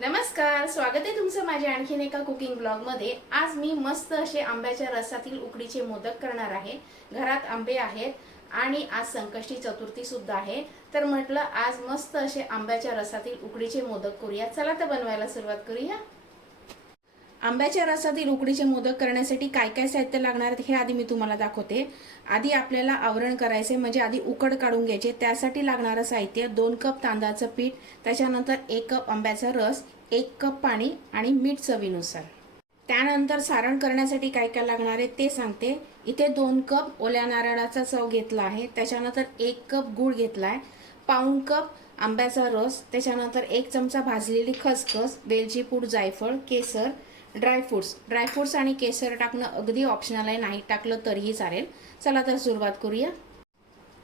नमस्कार स्वागत आहे तुमचं माझ्या आणखीन एका कुकिंग ब्लॉगमध्ये. आज मी मस्त असे आंब्याच्या रसातील उकडीचे मोदक करणार आहे. घरात आंबे आहेत आणि आज संकष्टी चतुर्थी सुद्धा आहे. तर म्हटलं आज मस्त असे आंब्याच्या रसातील उकडीचे मोदक करूया. चला तर बनवायला सुरुवात करूया. आंब्याच्या रसातील उकडीचे मोदक करण्यासाठी काय काय साहित्य लागणार हे आधी मी तुम्हाला दाखवते. आधी आपल्याला आवरण करायचे म्हणजे आधी उकड काढून घ्यायचे. त्यासाठी लागणारं साहित्य दोन कप तांदळाचं पीठ त्याच्यानंतर एक कप आंब्याचा रस एक कप पाणी आणि मीठ चवीनुसार. त्यानंतर सारण करण्यासाठी काय काय लागणार आहे ते सांगते. इथे दोन कप ओल्या नारळाचा चव घेतला आहे त्याच्यानंतर एक कप गूळ घेतला आहे पाऊण कप आंब्याचा रस त्याच्यानंतर एक चमचा भाजलेली खसखस वेलची पूड जायफळ केसर ड्रायफ्रुट्स ड्रायफ्रुट्स आणि केसर टाकणं अगदी ऑप्शनल आहे. नाही टाकलं तरीही चालेल. चला तर सुरुवात करूया.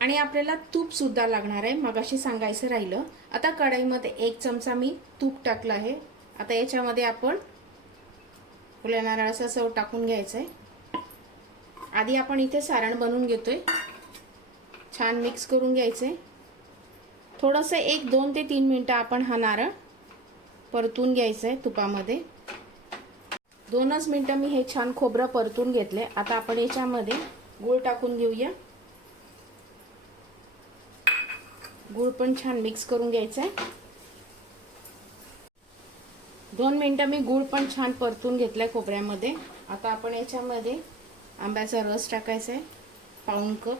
आणि आपल्याला तूपसुद्धा लागणार आहे. मगाशी सांगायचं राहिलं. आता कढईमध्ये एक चमचा मी तूप टाकलं आहे. आता याच्यामध्ये आपण फुल्या नारळाचा चव टाकून घ्यायचं आहे. आधी आपण इथे सारण बनवून घेतोय. छान मिक्स करून घ्यायचं आहे थोडंसं एक दोन ते तीन मिनटं आपण हा नारळ परतून घ्यायचं आहे तुपामध्ये. दोनच मिनटं मी हे छान खोबरं परतून घेतले. आता आपण याच्यामध्ये गूळ टाकून घेऊया. गूळ पण छान मिक्स करून घ्यायचं आहे. दोन मिनटं मी गूळ पण छान परतून घेतलंय खोबऱ्यामध्ये. आता आपण याच्यामध्ये आंब्याचा रस टाकायचा आहे. पाऊण कप.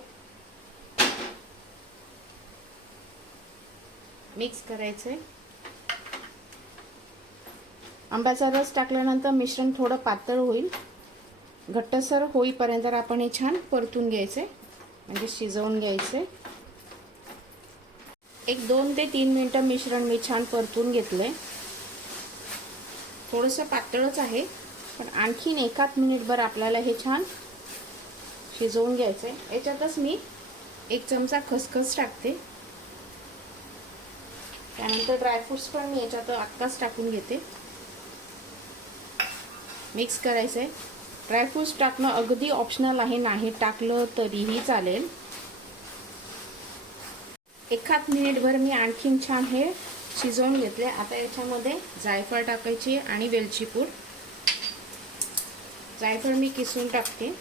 मिक्स करायचं आहे. आंब्याचा रस टाकल्यानंतर मिश्रण थोडं पातळ होईल. घट्टसर होईपर्यंत आपण हे छान परतून घ्यायचे म्हणजे शिजवून घ्यायचे. एक दोन ते तीन मिनटं मिश्रण मी छान परतून घेतलंय. थोडंसं पातळच आहे पण आणखीन एकाच मिनिटभर आपल्याला हे छान शिजवून घ्यायचं आहे याच्यातच मी एक चमचा खसखस टाकते. त्यानंतर ड्रायफ्रूट्स पण मी याच्यात आत्ताच टाकून घेते. मिक्स करायचं आहे ड्रायफ्रुट्स टाकणं अगदी ऑप्शनल आहे नाही टाकलं तरीही चालेल. एखाद मिनिटभर मी आणखीन छान हे शिजवून घेतले आता याच्यामध्ये जायफळ टाकायची आणि वेलचीपूड जायफळ मी किसून टाकते.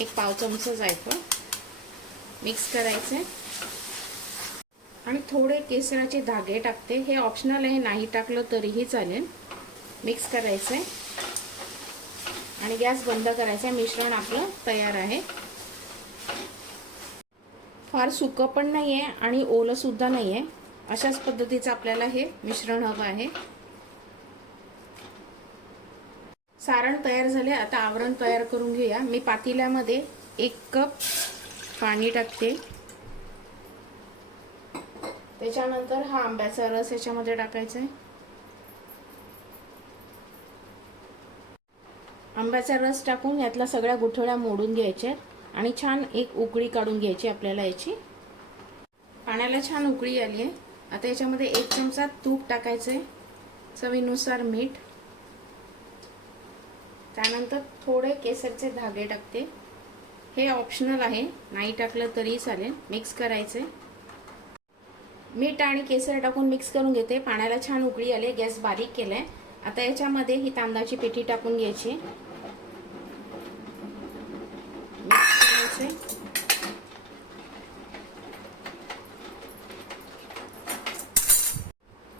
एक पाव चमचा जायफळ. मिक्स करायचे आणि थोडे केसराचे धागे टाकते. हे ऑप्शनल आहे नाही टाकलं तरीही चालेल. मिक्स करायचं आहे आणि गॅस बंद करायचा मिश्रण आपलं तयार आहे. फार सुकं पण नाही आहे आणि ओलंसुद्धा नाही आहे अशाच पद्धतीचं आपल्याला हे मिश्रण हवं आहे. सारण तयार झाले. आता आवरण तयार करून घेऊया. मी पातेल्यामध्ये एक कप पाणी टाकते. त्याच्यानंतर हा आंब्याचा रस याच्यामध्ये टाकायचा आहे. आंब्याचा रस टाकून यातल्या सगळ्या गुठळ्या मोडून घ्यायच्या आणि छान एक उकळी काढून घ्यायची आपल्याला याची. पाण्याला छान उकळी आली आहे. आता याच्यामध्ये एक चमचा तूप टाकायचं आहे. चवीनुसार मीठ. त्यानंतर थोडे केसरचे धागे टाकते. हे ऑप्शनल आहे. नाही टाकलं तरी चालेल. मिक्स करायचे मीठ आणि केसर टाकून मिक्स करून घेते. पाण्याला छान उकळी आले गॅस बारीक केलाय. आता याच्यामध्ये ही तांदळाची पिठी टाकून घ्यायची. मिक्स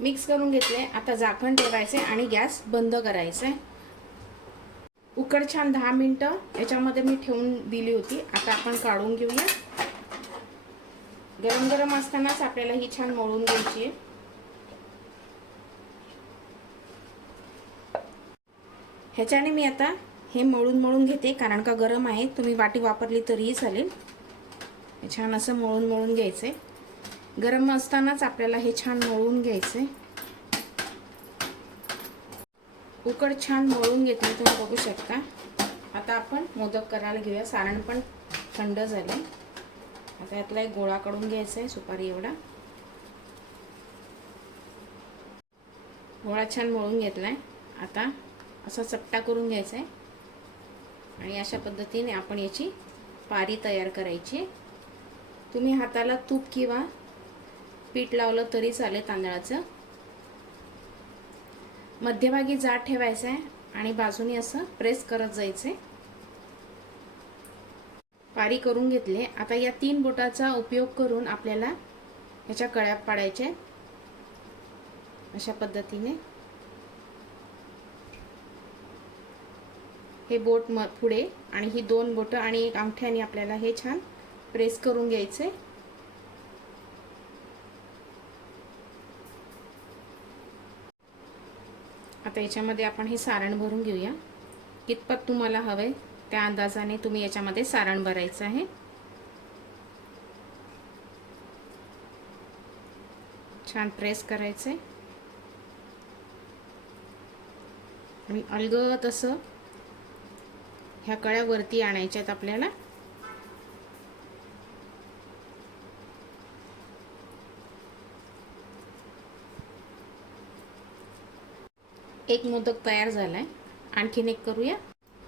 मिक्स करून घेतले आता झाकण ठेवायचे आणि गॅस बंद करायचे उकड छान दहा मिनटं. याच्यामध्ये मी ठेवून दिली होती. आता आपण काढून घेऊया. गरम गरम असतानाच आपल्याला ही छान मळून घ्यायची. आहे ह्याच्याने मी आता हे मळून मळून घेते कारण का गरम आहे तुम्ही वाटी वापरली तरीही चालेल. छान असं मळून मळून घ्यायचंय. गरम असतानाच आपल्याला हे छान मळून घ्यायचंय. उकड छान मळून घेतली तुम्ही बघू शकता. आता आपण मोदक करायला घेऊया. सारण पण थंड झाले आता यातला एक गोळा काढून घ्यायचा आहे सुपारी एवढा. गोळा छान मळून घेतला आहे आता असा चपटा करून घ्यायचा आहे. आणि अशा पद्धतीने आपण याची पारी तयार करायची तुम्ही हाताला तूप किंवा पीठ लावलं तरी चालेल तांदळाचं. मध्यभागी जाड ठेवायचं आहे आणि बाजूनी असं प्रेस करत जायचं आहे. पारी करून घेतले. आता या तीन बोटाचा उपयोग करून आपल्याला याच्या कळ्या पाडायच्या अशा पद्धतीने. हे बोट म पुढे आणि ही दोन बोटं आणि एक अंगठ्याने आपल्याला हे छान प्रेस करून घ्यायचे. आता याच्यामध्ये आपण हे सारण भरून घेऊया. कितपत तुम्हाला हवंय? त्या अंदाजाने तुम्ही याच्यामध्ये सारण भरायचं आहे. छान प्रेस करायचे आणि अलगत असं ह्या कळ्या वरती आणायच्यात आपल्याला. एक मोदक तयार झालाय. आणखीन एक करूया.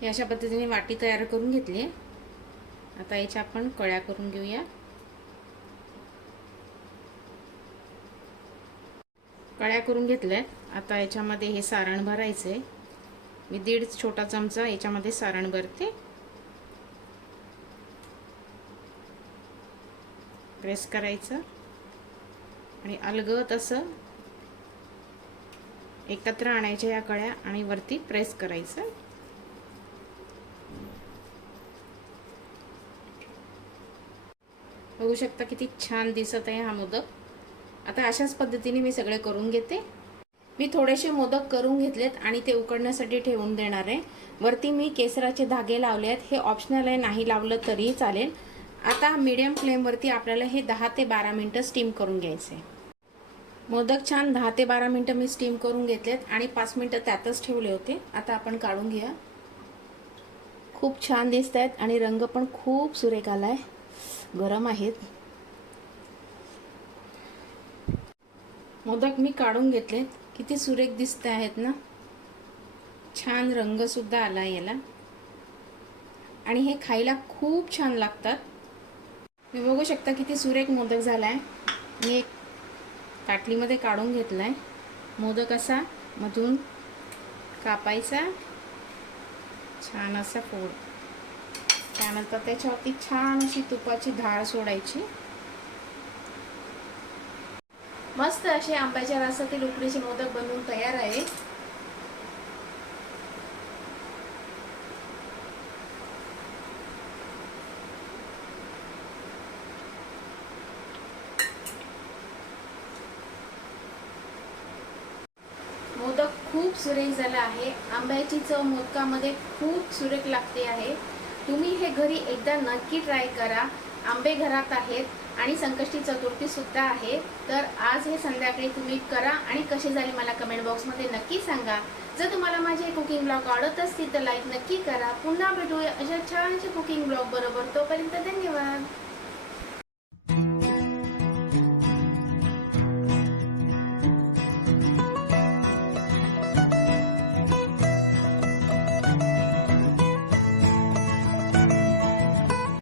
हे अशा पद्धतीने वाटी तयार करून घेतली. आहे आता याच्या आपण कळ्या करून घेऊया. कळ्या करून घेतल्यात आता याच्यामध्ये हे सारण भरायचे मी दीड छोटा चमचा याच्यामध्ये सारण भरते. प्रेस करायचं. आणि अलगत असं एकत्र आणायच्या या कळ्या आणि वरती प्रेस करायचं. बघू शकता किती छान दिसत आहे हा मोदक. आता अशाच पद्धतीने मी सगळे करून घेते. मी थोडेसे मोदक करून घेतलेत आणि ते उकडण्यासाठी ठेवून देणार आहे. वरती मी केसराचे धागे लावले आहेत. हे ऑप्शनल आहे नाही लावलं तरीही चालेल. आता मीडियम फ्लेमवरती आपल्याला हे दहा ते बारा मिनटं स्टीम करून घ्यायचे. मोदक छान दहा ते बारा मिनटं मी स्टीम करून घेतलेत आणि पाच मिनटं त्यातच ठेवले होते. आता आपण काढून घेऊया खूप छान दिसत आहेत आणि रंग पण खूप सुरेख आला आहे गरम आहेत. मोदक मी काढून घेतलेत. किती सुरेख दिसत आहेत ना? छान रंग सुद्धा आला याला. आणि हे खायला खूप छान लागतात. मी बघू शकता किती सुरेख मोदक झालाय. मी एक ताटलीमध्ये काढून घेतलाय. मोदक असा मधून कापायचा. छान असा फोड. त्यानंतर त्याच्यावरती छान अशी तुपाची धाळ सोडायची. मस्त असे आंब्याच्या रसातील उकडीचे मोदक बनवून तयार आहे. मोदक खूप सुरेख झाला आहे. आंब्याची चव मोदकामध्ये खूप सुरेख लागते आहे. तुम्ही हे घरी एकदा नक्की ट्राय करा. आंबे घरात आहेत आणि संकष्टी चतुर्थी सुद्धा आहे. तर आज हे संध्याकाळी तुम्ही करा आणि कसे झाले मला कमेंट बॉक्समध्ये नक्की सांगा. जर तुम्हाला माझे कुकिंग ब्लॉग आवडत असतील तर लाईक नक्की करा. पुन्हा भेटूया अशा छानशा कुकिंग ब्लॉग बरोबर. तोपर्यंत धन्यवाद.